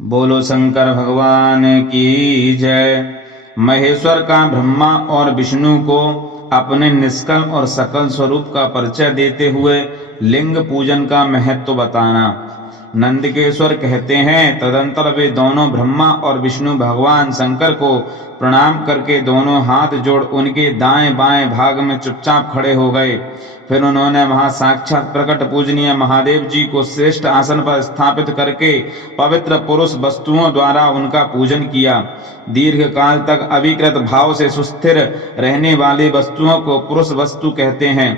बोलो शंकर भगवान की जय। महेश्वर का ब्रह्मा और विष्णु को अपने निष्कल और सकल स्वरूप का परिचय देते हुए लिंग पूजन का महत्व बताना। नंदकेश्वर कहते हैं, तदंतर वे दोनों ब्रह्मा और विष्णु भगवान शंकर को प्रणाम करके दोनों हाथ जोड़ उनके दाएं बाएं भाग में चुपचाप खड़े हो गए। फिर उन्होंने वहां साक्षात प्रकट पूजनीय महादेव जी को श्रेष्ठ आसन पर स्थापित करके पवित्र पुरुष वस्तुओं द्वारा उनका पूजन किया। दीर्घ काल तक अविकृत भाव से सुस्थिर रहने वाली वस्तुओं को पुरुष वस्तु कहते हैं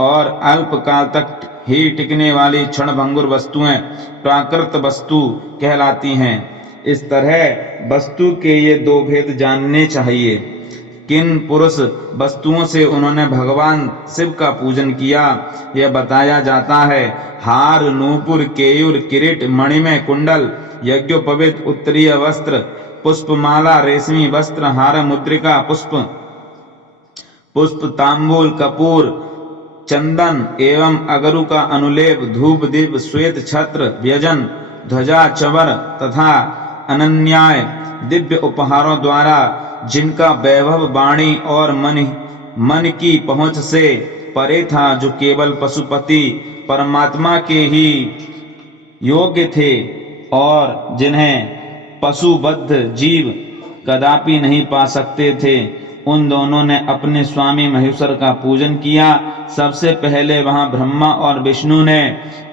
और अल्प काल तक ही टिकने वाली क्षणभंगुर वस्तुएं प्राकृत वस्तु कहलाती हैं। इस तरह वस्तु के ये दो भेद जानने चाहिए। किन पुरुष वस्तुओं से उन्होंने भगवान शिव का पूजन किया, यह बताया जाता है। हार, नूपुर, केयूर, किरीट, मणिमय कुंडल, यज्ञोपवीत उत्तरीय वस्त्र, पुष्पमाला, रेशमी वस्त्र, हार, मुद्रिका, पुष्प, तांबूल, कपूर, चंदन एवं अगरु का अनुलेप, धूप, दीप, श्वेत छत्र, व्यजन, ध्वजा, चवर तथा अनन्याय दिव्य उपहारों द्वारा जिनका वैभव वाणी और मन की पहुंच से परे था, जो केवल पशुपति परमात्मा के ही योग्य थे और जिन्हें पशुबद्ध जीव कदापि नहीं पा सकते थे, उन दोनों ने अपने स्वामी महेश्वर का पूजन किया। सबसे पहले वहां ब्रह्मा और विष्णु ने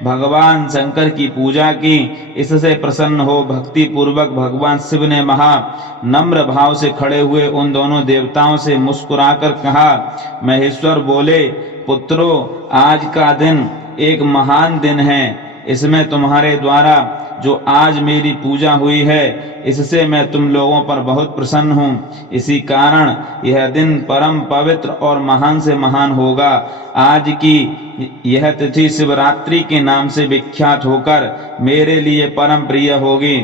भगवान शंकर की पूजा की। इससे प्रसन्न हो भक्ति पूर्वक भगवान शिव ने महा नम्र भाव से खड़े हुए उन दोनों देवताओं से मुस्कुराकर कहा। महेश्वर बोले, पुत्रों, आज का दिन एक महान दिन है। इसमें तुम्हारे द्वारा जो आज मेरी पूजा हुई है, इससे मैं तुम लोगों पर बहुत प्रसन्न हूँ। इसी कारण यह दिन परम पवित्र और महान से महान होगा। आज की यह तिथि शिवरात्रि के नाम से विख्यात होकर मेरे लिए परम प्रिय होगी।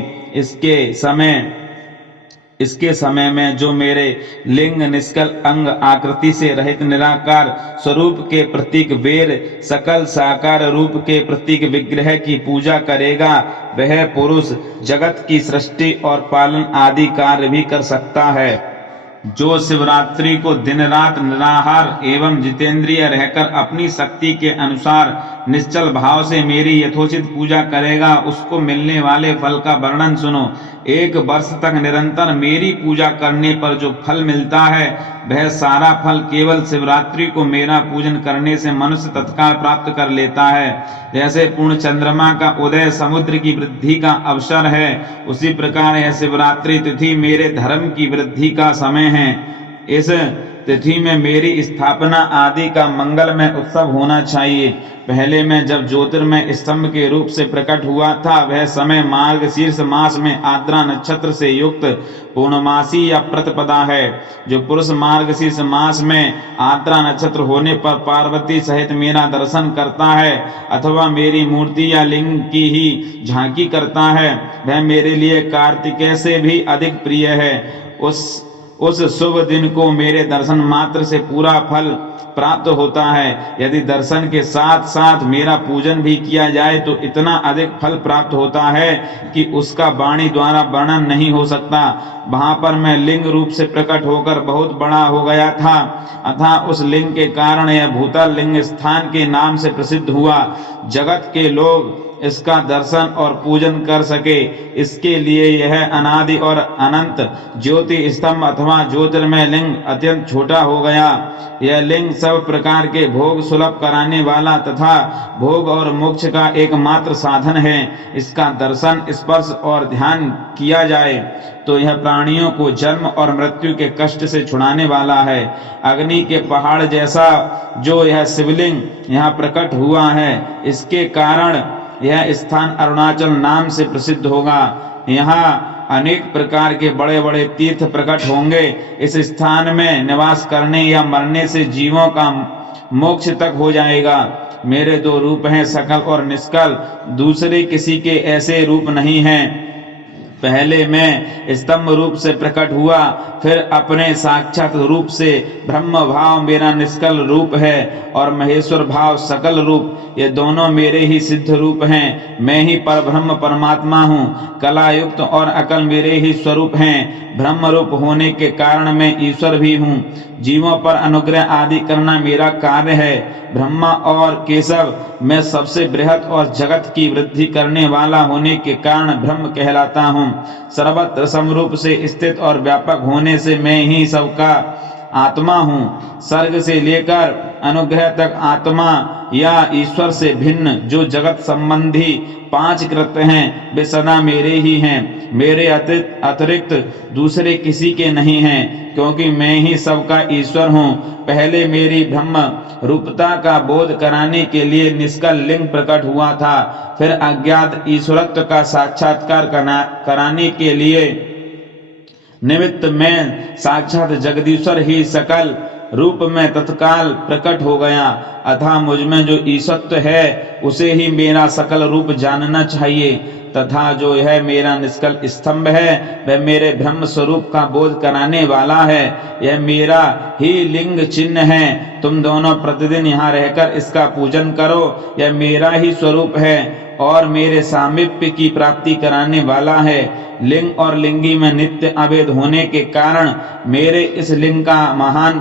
इसके समय में जो मेरे लिंग, निष्कल अंग, आकृति से रहित निराकार स्वरूप के प्रतीक वेर, सकल साकार रूप के प्रतीक विग्रह की पूजा करेगा, वह पुरुष जगत की सृष्टि और पालन आदि कार्य भी कर सकता है। जो शिवरात्रि को दिन रात निराहार एवं जितेंद्रिय रहकर अपनी शक्ति के अनुसार निश्चल भाव से मेरी यथोचित पूजा करेगा, उसको मिलने वाले फल का वर्णन सुनो। 1 वर्ष तक निरंतर मेरी पूजा करने पर जो फल मिलता है, वह सारा फल केवल शिवरात्रि को मेरा पूजन करने से मनुष्य तत्काल प्राप्त कर लेता है। जैसे पूर्ण चंद्रमा का उदय समुद्र की वृद्धि का अवसर है, उसी प्रकार यह शिवरात्रि तिथि मेरे धर्म की वृद्धि का समय है। इस तिथि में मेरी स्थापना आदि का मंगलमय उत्सव होना चाहिए। पहले मैं जब ज्योतिर्मय स्तंभ के रूप से प्रकट हुआ था, वह समय मार्गशीर्ष मास में आद्रा नक्षत्र से युक्त पूर्णमासी या प्रतिपदा है। जो पुरुष मार्गशीर्ष मास में आद्रा नक्षत्र होने पर पार्वती सहित मेरा दर्शन करता है अथवा मेरी मूर्ति या लिंग की ही झांकी करता है, वह मेरे लिए कार्तिकेय से भी अधिक प्रिय है। उस शुभ दिन को मेरे दर्शन मात्र से पूरा फल प्राप्त होता है। यदि दर्शन के साथ साथ मेरा पूजन भी किया जाए तो इतना अधिक फल प्राप्त होता है कि उसका वाणी द्वारा वर्णन नहीं हो सकता। वहां पर मैं लिंग रूप से प्रकट होकर बहुत बड़ा हो गया था, अतः उस लिंग के कारण यह भूतल लिंग स्थान के नाम से प्रसिद्ध हुआ। जगत के लोग इसका दर्शन और पूजन कर सके, इसके लिए यह अनादि और अनंत ज्योति स्तंभ अथवा ज्योतिर्मय लिंग अत्यंत छोटा हो गया। यह लिंग सब प्रकार के भोग सुलभ कराने वाला तथा भोग और मोक्ष का एकमात्र साधन है। इसका दर्शन, स्पर्श और ध्यान किया जाए तो यह प्राणियों को जन्म और मृत्यु के कष्ट से छुड़ाने वाला है। अग्नि के पहाड़ जैसा जो यह शिवलिंग यहाँ प्रकट हुआ है, इसके कारण यह स्थान अरुणाचल नाम से प्रसिद्ध होगा। यहाँ अनेक प्रकार के बड़े बड़े तीर्थ प्रकट होंगे। इस स्थान में निवास करने या मरने से जीवों का मोक्ष तक हो जाएगा। मेरे 2 रूप हैं, सकल और निष्कल। दूसरे किसी के ऐसे रूप नहीं हैं। पहले मैं स्तंभ रूप से प्रकट हुआ, फिर अपने साक्षात रूप से ब्रह्म भाव मेरा निष्कल रूप है और महेश्वर भाव सकल रूप, ये दोनों मेरे ही सिद्ध रूप हैं। मैं ही परब्रह्म परमात्मा हूँ। कला युक्त और अकल मेरे ही स्वरूप हैं। ब्रह्म रूप होने के कारण मैं ईश्वर भी हूँ। जीवों पर अनुग्रह आदि करना मेरा कार्य है। ब्रह्मा और केशव मैं सबसे बृहत और जगत की वृद्धि करने वाला होने के कारण ब्रह्म कहलाता हूँ। सर्वत्र समरूप से स्थित और व्यापक होने से मैं ही सबका आत्मा हूँ। सर्ग से लेकर अनुग्रह तक आत्मा या ईश्वर से भिन्न जो जगत संबंधी 5 कृत्य हैं वे सदा मेरे ही हैं। मेरे अतिरिक्त दूसरे किसी के नहीं हैं, क्योंकि मैं ही सबका ईश्वर हूँ। पहले मेरी ब्रह्म रूपता का बोध कराने के लिए निष्कल लिंग प्रकट हुआ था, फिर अज्ञात ईश्वरत्व का साक्षात्कार कराने के लिए निमित्त में साक्षात जगदीश्वर ही सकल रूप में तत्काल प्रकट हो गया। अतः मुझमें जो ईश्वरत्व है उसे ही मेरा सकल रूप जानना चाहिए, तथा जो यह मेरा निष्कल स्तंभ है वह मेरे ब्रह्म स्वरूप का बोध कराने वाला है। यह मेरा ही लिंग चिन्ह है। तुम दोनों प्रतिदिन यहाँ रहकर इसका पूजन करो। यह मेरा ही स्वरूप है और मेरे सामीप्य की प्राप्ति कराने वाला है। लिंग और लिंगी में नित्य अभेद होने के कारण मेरे इस लिंग का महान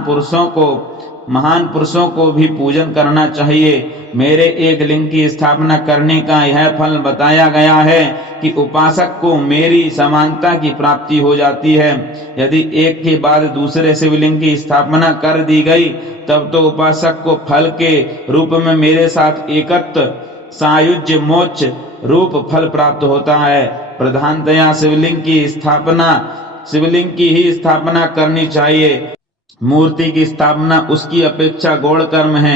पुरुषों को भी पूजन करना चाहिए। मेरे एक लिंग की स्थापना करने का यह फल बताया गया है कि उपासक को मेरी समानता की प्राप्ति हो जाती है। यदि एक के बाद दूसरे शिवलिंग की स्थापना कर दी गई तब तो उपासक को फल के रूप में मेरे साथ एकत्र सायुज्य मोक्ष रूप फल प्राप्त होता है। प्रधानतया शिवलिंग की ही स्थापना करनी चाहिए। मूर्ति की स्थापना उसकी अपेक्षा गौण कर्म है।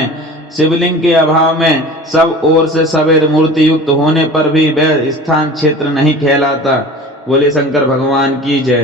शिवलिंग के अभाव में सब ओर से सवेर मूर्ति युक्त होने पर भी वह स्थान क्षेत्र नहीं कहलाता। बोले शंकर भगवान की जय।